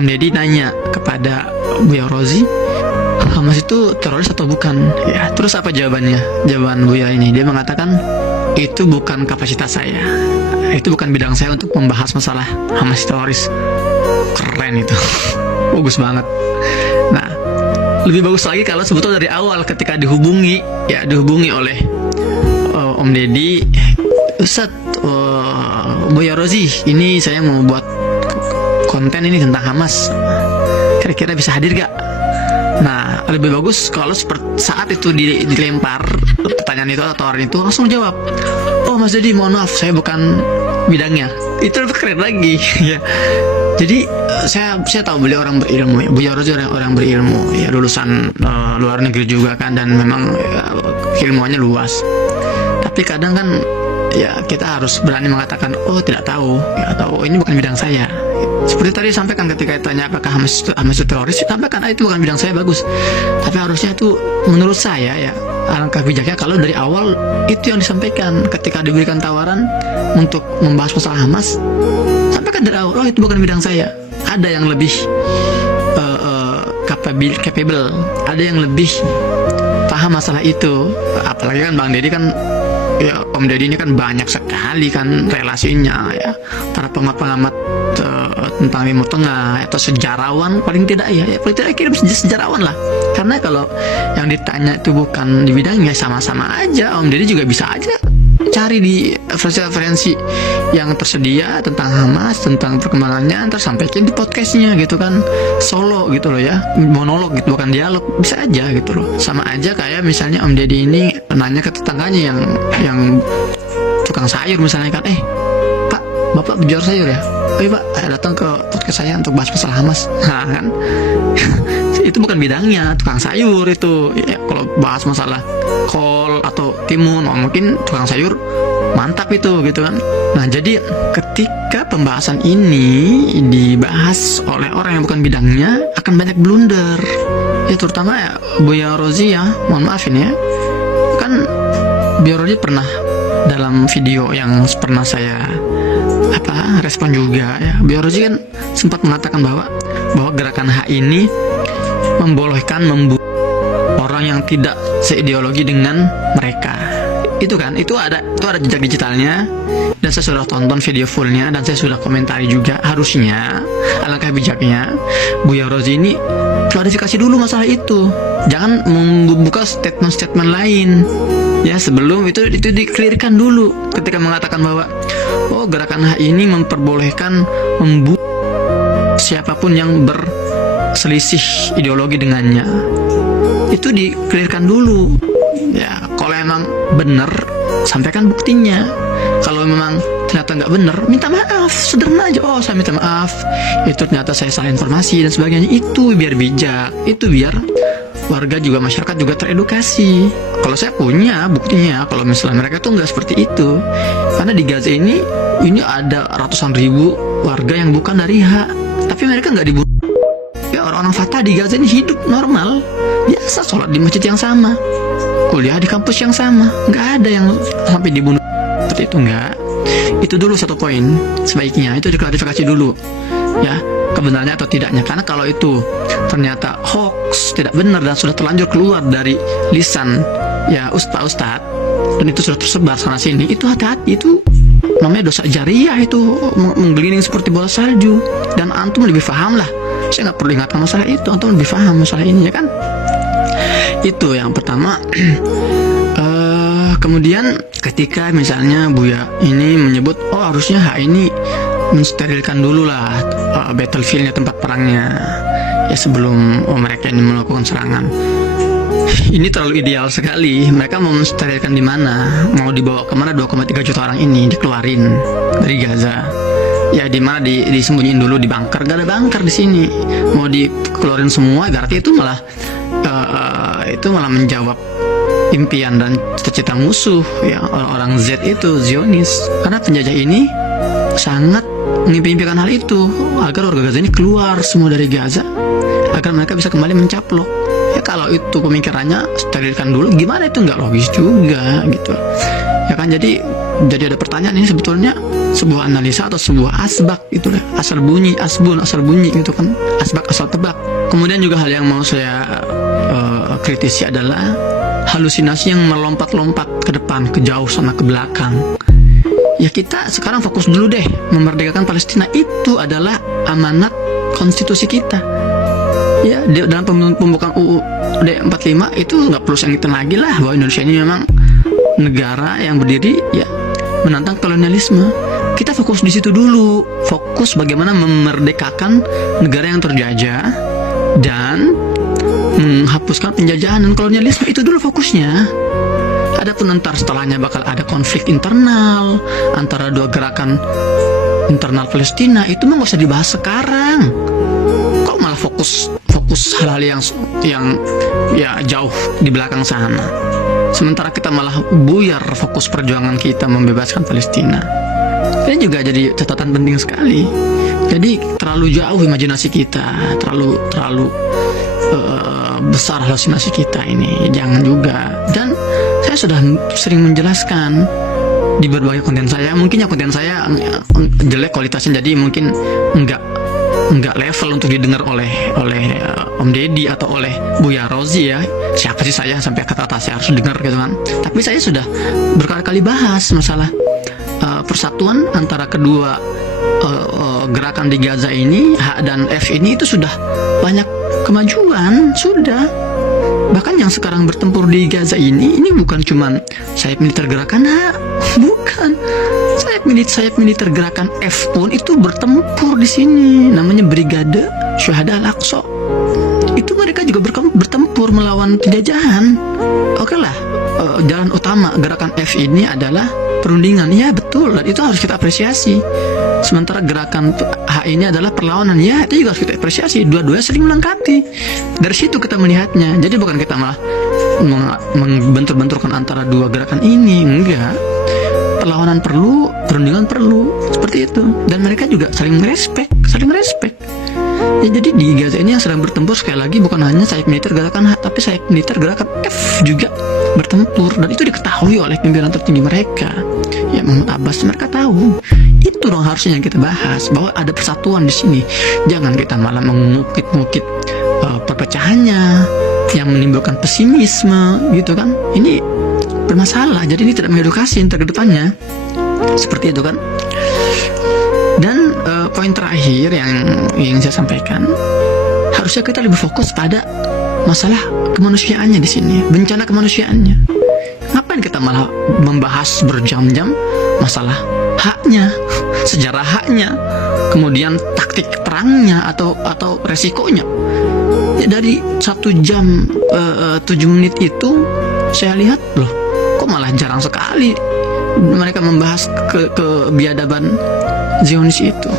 Om Deddy nanya kepada Buya Rozi, Hamas itu teroris atau bukan? Ya, terus apa jawabannya? Jawaban Buya ini, dia mengatakan itu bukan kapasitas saya, itu bukan bidang saya untuk membahas masalah Hamas teroris. Keren itu. Bagus banget. Nah, lebih bagus lagi kalau sebetulnya dari awal ketika dihubungi oleh Om Deddy, Ustadz, Buya Rozi, ini saya mau buat konten ini tentang Hamas, kira-kira bisa hadir gak? Nah, lebih bagus kalau saat itu dilempar pertanyaan itu atau tawaran itu langsung jawab, oh Mas Deddy, mohon maaf, saya bukan bidangnya. Itu lebih keren lagi. Ya. Jadi saya tahu beliau orang berilmu, ya. Buya Rozi orang berilmu, ya, lulusan luar negeri juga kan, dan memang ilmuannya luas. Tapi kadang kan ya kita harus berani mengatakan, oh tidak tahu, ya, atau ini bukan bidang saya. Seperti tadi sampaikan ketika ditanya apakah Hamas itu teroris, sampaikan itu bukan bidang saya, bagus. Tapi harusnya itu menurut saya ya alangkah bijaknya kalau dari awal itu yang disampaikan ketika diberikan tawaran untuk membahas masalah Hamas, sampaikan dari awal, oh itu bukan bidang saya. Ada yang lebih capable, ada yang lebih paham masalah itu. Apalagi kan Bang Deddy kan, ya Om Deddy ini kan banyak sekali kan relasinya, ya, para pengamat tentang Timur Tengah atau sejarawan paling tidak, ya paling tidak kira sejarawan lah. Karena kalau yang ditanya itu bukan di bidangnya, sama-sama aja Om Deddy juga bisa aja cari di referensi yang tersedia tentang Hamas, tentang perkembangannya, ntar sampaikan di podcastnya gitu kan, solo gitu loh, ya, monolog gitu, bukan dialog, bisa aja gitu loh. Sama aja kayak misalnya Om Deddy ini nanya ke tetangganya yang tukang sayur misalnya kan, Pak, Bapak jual sayur ya? Oh iya Pak, datang ke podcast saya untuk bahas masalah Hamas. Nah kan itu bukan bidangnya, tukang sayur itu, ya, kalau bahas masalah kol atau timun, mungkin tukang sayur mantap itu gitu kan. Nah jadi ketika pembahasan ini dibahas oleh orang yang bukan bidangnya, akan banyak blunder ya, terutama ya Buya Rozi, ya mohon maaf ini ya, kan Buya Rozi pernah dalam video yang pernah saya respon juga, ya, Buya Rozi kan sempat mengatakan bahwa gerakan HI ini membolehkan membunuh orang yang tidak seideologi dengan mereka. Itu kan, itu ada jejak digitalnya, dan saya sudah tonton video fullnya dan saya sudah komentari juga. Harusnya alangkah bijaknya Buya Rozi ini klarifikasi dulu masalah itu, jangan membuka statement lain, ya, sebelum itu dikelirkan dulu. Ketika mengatakan bahwa gerakan HI ini memperbolehkan membunuh siapapun yang berselisih ideologi dengannya, itu dikelirkan dulu, ya. Kalau emang benar, sampaikan buktinya. Kalau memang ternyata nggak benar, minta maaf, sederhana aja. Oh, saya minta maaf, itu ternyata saya salah informasi dan sebagainya. Itu biar bijak, itu biar warga juga, masyarakat juga teredukasi. Kalau saya punya buktinya, kalau misalnya mereka tuh nggak seperti itu. Karena di Gaza ini ada ratusan ribu warga yang bukan dari hak, tapi mereka nggak dibunuh. Ya, orang-orang Fatah di Gaza ini hidup normal, biasa, sholat di masjid yang sama, kuliah di kampus yang sama, nggak ada yang sampai dibunuh seperti itu, nggak. Itu dulu satu poin, sebaiknya itu diklarifikasi dulu, ya, kebenarannya atau tidaknya. Karena kalau itu ternyata hoax, tidak benar, dan sudah terlanjur keluar dari lisan ya ustadz, dan itu sudah tersebar sana sini, itu hati-hati, itu namanya dosa jariah, itu menggelinding seperti bola salju. Dan antum lebih paham lah, saya nggak perlu ingatkan masalah itu, antum lebih paham masalah ini, ya kan. Itu yang pertama. Kemudian ketika misalnya Buya ini menyebut, harusnya HI ini mensterilkan dulu lah battlefieldnya, tempat perangnya, ya, sebelum mereka ini melakukan serangan. Ini terlalu ideal sekali. Mereka mau mensterilkan di mana? Mau dibawa kemana 2,3 juta orang ini? Dikeluarin dari Gaza, ya, di mana disembunyiin dulu di bunker? Gak ada bunker di sini. Mau dikeluarin semua, berarti itu malah menjawab impian dan cita-cita musuh, ya, orang-orang Z itu, Zionis. Karena penjajah ini sangat mengimpi-impikan hal itu, agar warga Gaza ini keluar semua dari Gaza, agar mereka bisa kembali mencaplok. Ya, kalau itu pemikirannya sterilkan dulu, gimana, itu nggak logis juga gitu, ya kan. Jadi Jadi ada pertanyaan, ini sebetulnya sebuah analisa atau sebuah asbak gitu lah, asal bunyi, asbun, asal bunyi gitu kan, asbak asal tebak. Kemudian juga hal yang mau saya kritisi adalah halusinasi yang melompat-lompat ke depan, ke jauh sana, ke belakang. Ya kita sekarang fokus dulu deh, memerdekakan Palestina itu adalah amanat konstitusi kita. Ya, dalam pembukaan UUD 45 itu nggak perlu saya ngitung lagi lah bahwa Indonesia ini memang negara yang berdiri ya menantang kolonialisme. Kita fokus di situ dulu, fokus bagaimana memerdekakan negara yang terjajah dan menghapuskan penjajahan dan kolonialisme, itu dulu fokusnya. Adapun ntar setelahnya bakal ada konflik internal antara dua gerakan internal Palestina, itu mah nggak usah dibahas sekarang. Kok malah fokus hal-hal yang ya jauh di belakang sana. Sementara kita malah buyar fokus perjuangan kita membebaskan Palestina. Ini juga jadi catatan penting sekali. Jadi terlalu jauh imajinasi kita, terlalu besar halusinasi kita ini. Jangan juga. Dan saya sudah sering menjelaskan di berbagai konten saya. Mungkin ya konten saya jelek kualitasnya, jadi mungkin enggak level untuk didengar oleh Om Deddy atau oleh Buya Rozi ya. Siapa sih saya sampai kata-kata saya harus dengar gitu kan. Tapi saya sudah berkali-kali bahas masalah persatuan antara kedua gerakan di Gaza ini, H dan F ini, itu sudah banyak kemajuan, sudah. Bahkan yang sekarang bertempur di Gaza ini bukan cuman sayap militer gerakan H, bukan. Sayap militer gerakan F pun itu bertempur di sini, namanya Brigade Syuhada Al-Aqsa. Itu mereka juga bertempur melawan penjajahan. Oke lah, jalan utama gerakan F ini adalah perundingan, ya betul, dan itu harus kita apresiasi. Sementara gerakan H ini adalah perlawanan, ya itu juga harus kita apresiasi. Dua-duanya saling melengkapi. Dari situ kita melihatnya. Jadi bukan kita malah membentur-benturkan antara dua gerakan ini, enggak. Perlawanan perlu, perundingan perlu, seperti itu. Dan mereka juga saling respect. Ya, jadi di Gaza ini yang sedang bertempur sekali lagi bukan hanya sayap militer gerakan H, tapi sayap militer gerakan F juga bertempur, dan itu diketahui oleh pimpinan tertinggi mereka. Ya, Mahmud Abbas, mereka tahu. Itu dong harusnya yang kita bahas, bahwa ada persatuan di sini. Jangan kita malah mengungkit-ungkit perpecahannya yang menimbulkan pesimisme gitu kan. Ini bermasalah, jadi ini tidak mengedukasi ke depannya. Seperti itu kan. Dan poin terakhir yang ingin saya sampaikan, harusnya kita lebih fokus pada masalah kemanusiaannya di sini, bencana kemanusiaannya. Ngapain kita malah membahas berjam-jam masalah haknya, sejarah haknya, kemudian taktik perangnya atau resikonya. Ya, dari 1 jam 7 menit itu saya lihat loh, kok malah jarang sekali mereka membahas kebiadaban Zionis itu.